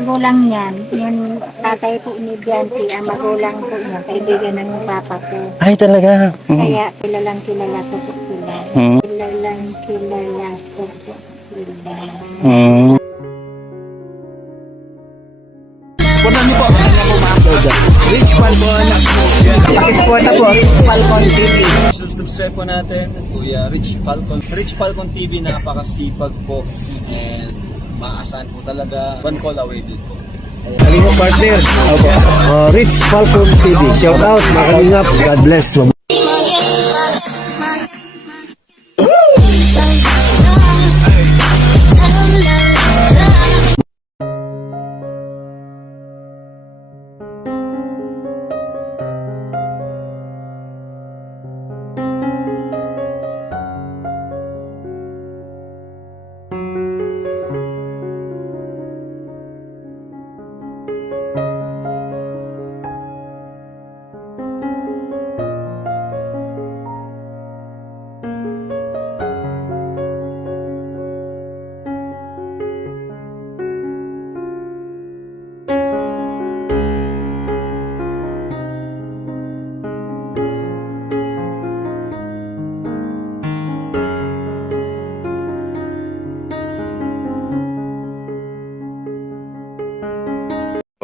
magulang niyan, yung tatay po ni Biancy, ang magulang po niya, kaibigan ng papa ko. Ay, talaga. Kaya kilalang kilala ko po sila. Mm. Kilalang kilala ko po sila. Mm. Punta niyo po ang kanya po ma-upload. Rich Falcon. Pakisuporta po ang Falcon TV. Subscribe po natin, Kuya Rich Falcon. Rich Falcon TV, napakasipag po. And maasahan po talaga. One call away din po. Kalinga partner. Rich Falcon TV. Shout out mga kalingap. God bless.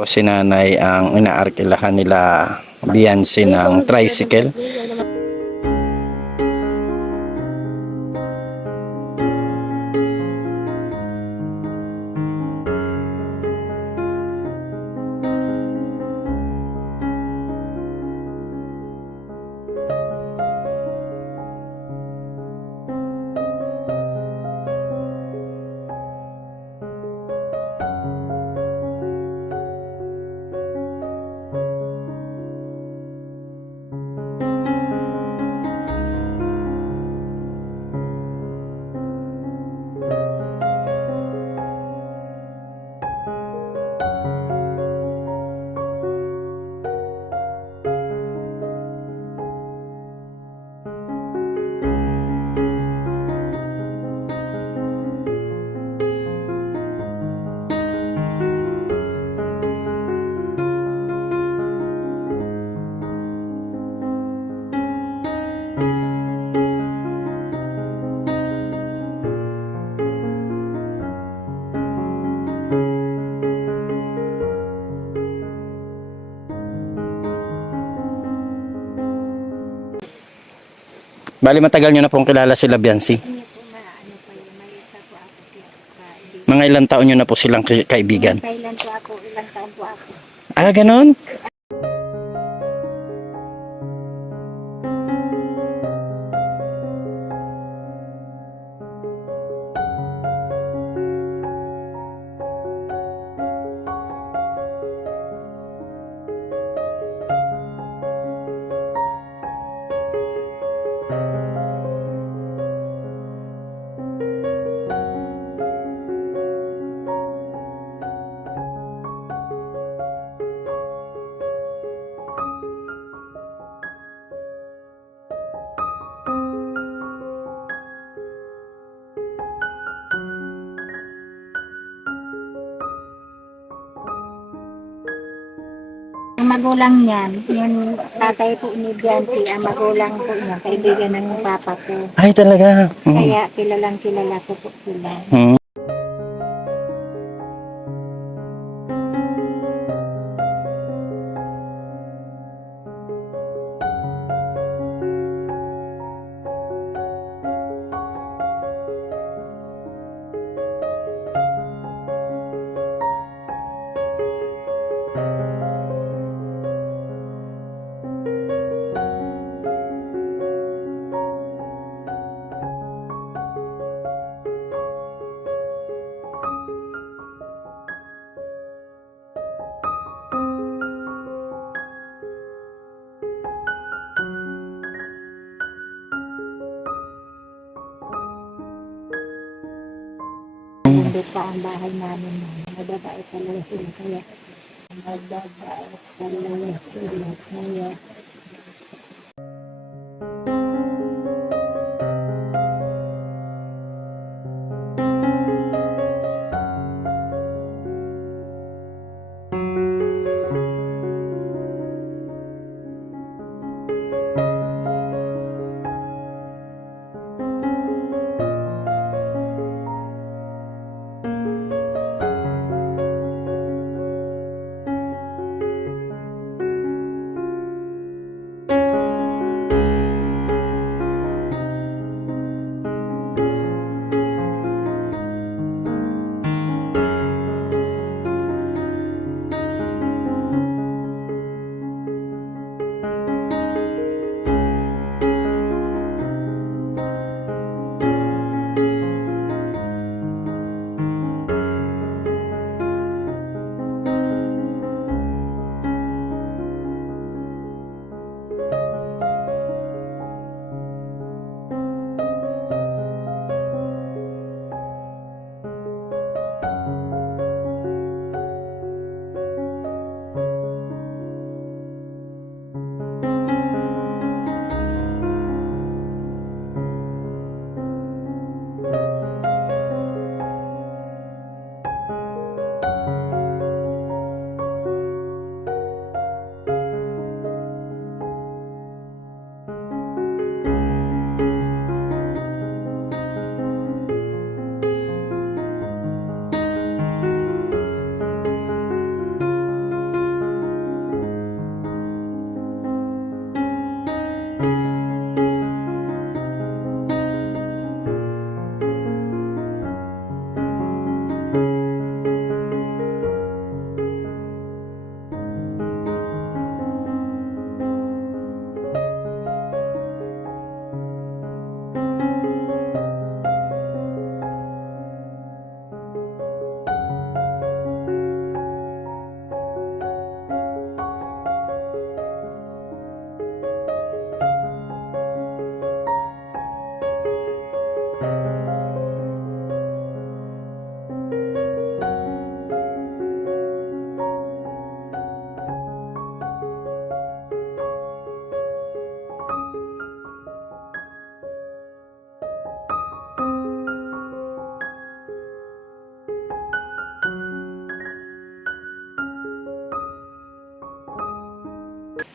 Si nanay ang inaarkilahan nila Biancy ng tricycle. Bali matagal nyo na pong kilala sila Biancy. Hindi po maano pa yun, malita po ako siya. Mga ilang taon nyo na po silang kaibigan. Kailan po ako, ilang taon po ako. Ah, ganon? Ang magulang niyan, yung tatay po ni Biancy, ang magulang po niya, kaibigan ng papa ko. Ay, talaga. Kaya kilalang kilala ko po sila. Mm. Hindi pa ang bahay namin. Nagbabae talaga sila. Kaya nagbabae talaga sila. Kaya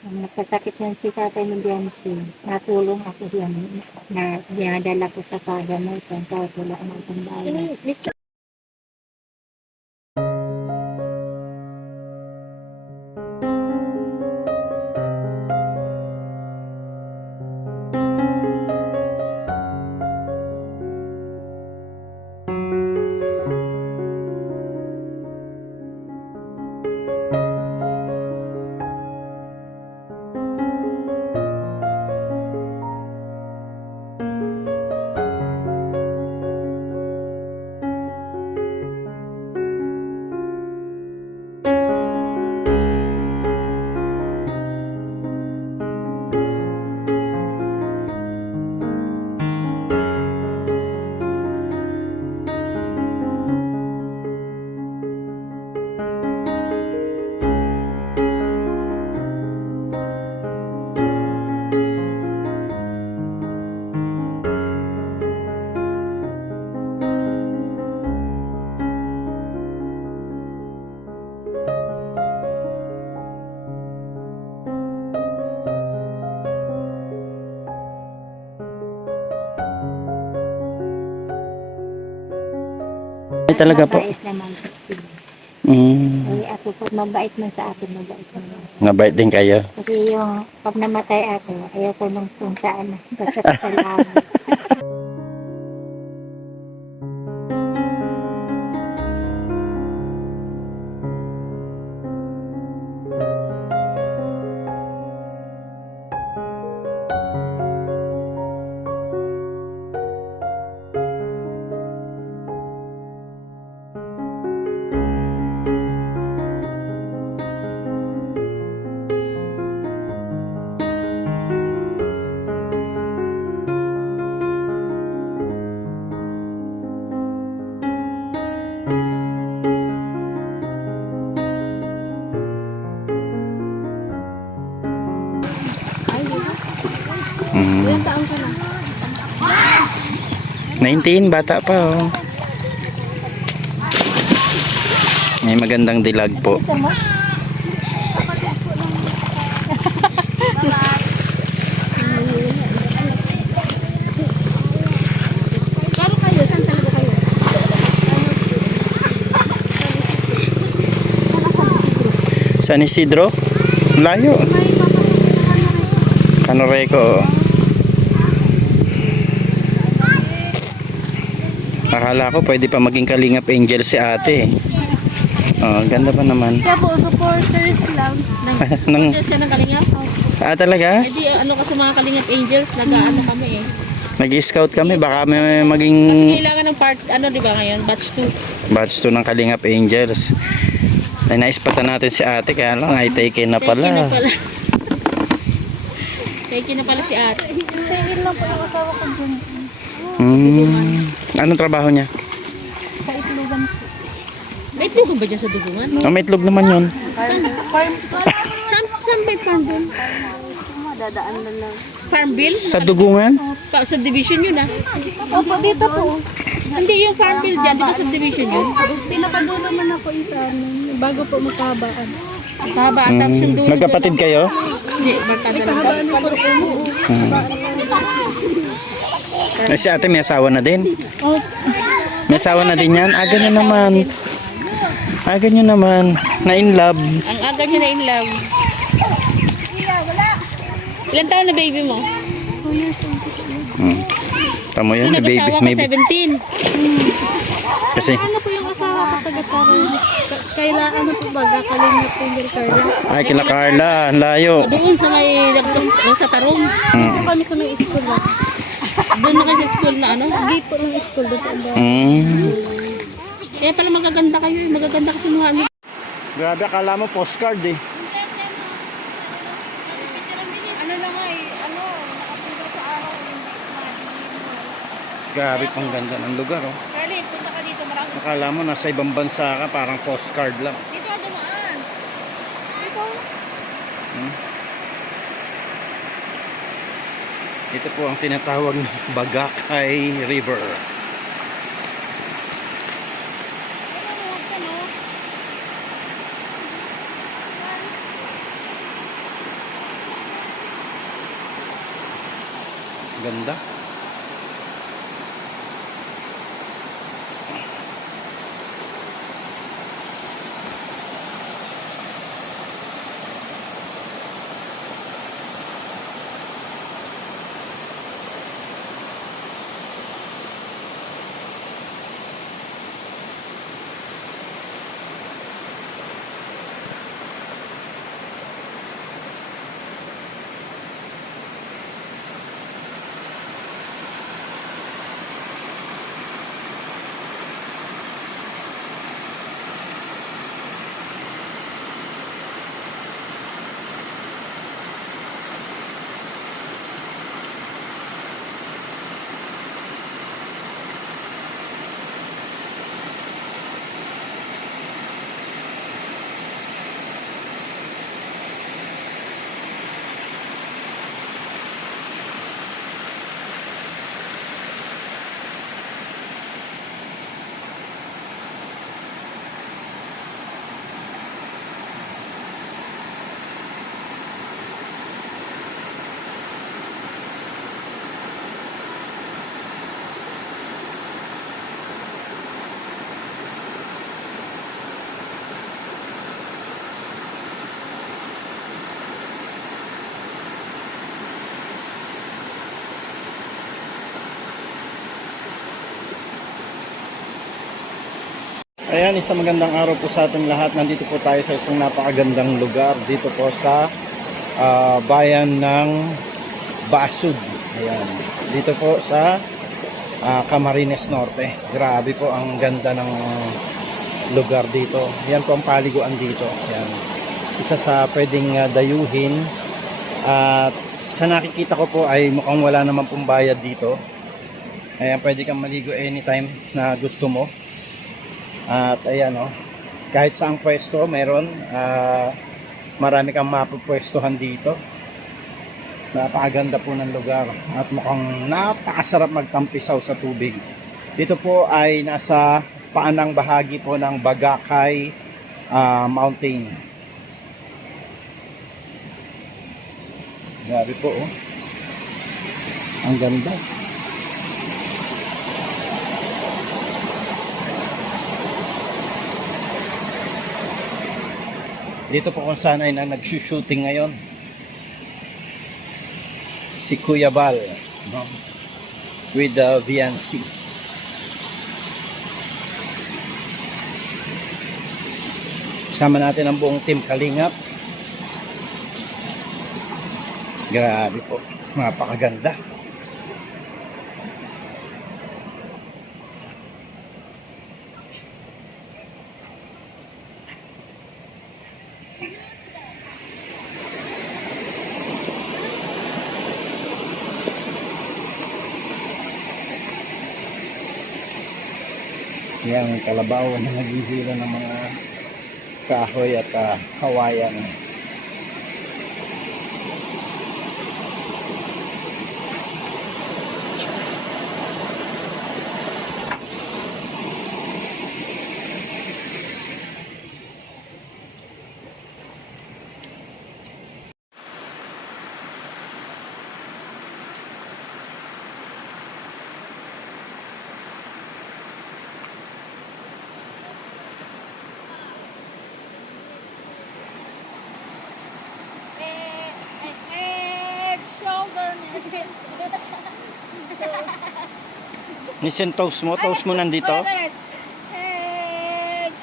Nung nagkasakit yan si Tatay ni Biancy, natulong ako yan na dinadala ko sa pagamutan kahit wala nang tambayan. Ay, talaga po. Mabait naman po sila. Mm. Eh, ako po, mabait man sa akin, mabait naman. Mabait din kayo. Kasi yung pag namatay ako, ayoko nung kung saan. Basta pasalamat. Mm. 19, bata pa oh. May magandang dilag po. Isa mo? Karo kayo? Saan talaga kayo? San Isidro? Layo. Canoreco. Akala ko pwede pa maging Kalingap Angel si ate. Oh, ganda pa naman. Siya po, supporters lang. Nang, Supporters ka ng Kalingap? talaga? Eh di, ano ka sa mga Kalingap Angels, nag-ano kami eh. Nag-scout kami. Baka may maging Kasi kailangan ng part, ano di ba ngayon, batch 2. batch 2 ng Kalingap Angels. Ay, naispatan natin si ate. Kaya lang, ay taken na Thank you na pala. pala. Thank you na pala si ate. Stay in lang po yung asawa ko dun. Anong trabaho niya? Sa itlogan po. May itlogan ba dyan sa dugungan? Oh, may itlog naman yun. Farm. Saan may farm bill? Dadaan na lang. Farm bill? Sa dugungan? Subdivision yun ah. Opo, dito po. Hindi yung farm bill dyan, dito subdivision yun. Pinakadulo man ako isa, bago po magkahabaan. Magkahabaan, tapos yung dulo. Magkapatid kayo? Hindi, magkada lang. Ay, si ate may asawa na din. Oh, May asawa na din yan. Ganyan naman. Ganyan naman. Na in love. ang aga niya na in love. Ilan taon na baby mo? 2 years old. Tamo So, yun, may baby. nag-asawa ka May, 17. kasi, Ano po yung asawa ko taga-Taron? Kailangan ano po ba? Kalingap Finger Carla. ay, kila Carla. Ang layo. Doon sa may, sa Tarong. Doon po kami sa may school na. Doon na kasi school na ano? Hindi po ng school. Doon po ang bahay. Kaya pala magaganda kayo. Magaganda kasi mga ano. Grabe, akala mo postcard eh. Ano na nga eh, ano, nakapunta sa araw. Grabe pang ganda ng lugar oh. Charlie, punta ka dito. Marami. Akala mo nasa ibang bansa ka, parang postcard lang. Dito ka dumaan. Dito. Ito po ang tinatawag na Bagakay River. Ganda. Ayan, isang magandang araw po sa ating lahat. Nandito po tayo sa isang napakagandang lugar dito po sa bayan ng Basud. Ayan, dito po sa Camarines Norte. Grabe po ang ganda ng lugar dito. Yan po ang paliguan dito. Ayan, isa sa pwedeng dayuhin. At sa nakikita ko po ay mukhang wala naman pong bayad dito. Ayan, pwede kang maligo anytime na gusto mo. At ayan o, kahit saang pwesto meron, marami kang mapupwestuhan dito. Napakaganda po ng lugar at mukhang napakasarap magtampisaw sa tubig. Dito po ay nasa paanang bahagi po ng Bagakay mountain. Grabe po, oh. Ang ganda. Dito po kung saan ay nag-shooting ngayon. Si Kuya Bal, no? With the VNC. Sama natin ang buong team Kalingap. Grabe po, napakaganda. Yang kalabaw na naghihila ng mga kahoy at kawayan. Nisin toast mo nandito? Head,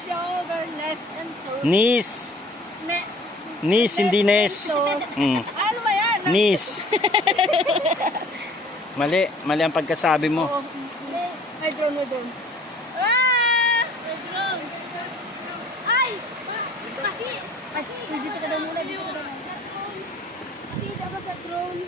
shoulder, neck, and toes. Nis. Nis, hindi nes. Mm. Ano ba yan? Nis. Mali ang pagkasabi mo. Oo. May drone, may drone. Ah! May drone. Ay! Ay, dito ka daw muna. Dito ka daw muna. Hindi dapat sa drone.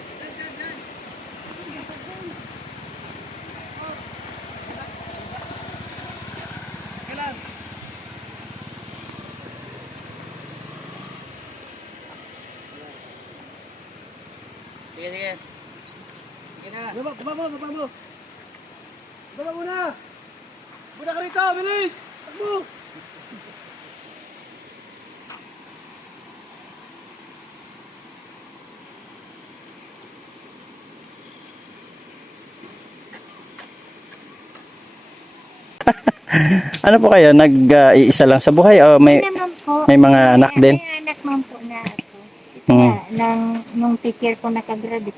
Sige. Sige na. Baba mo. Baba muna. Muna ka rito, bilis. Takbo. Ano po kayo? Nag-iisa lang sa buhay o may Naman po. may mga anak din? May anak man po na ako. Hmm. Nung teacher ko nakagraduate,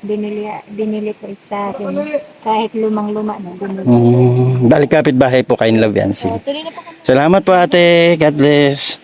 binili ko sa akin. Kahit lumang-luma na, binili. Balik kapit bahay po kayo ni Laviansi. Tuloy na po kami. Salamat po ate. God bless.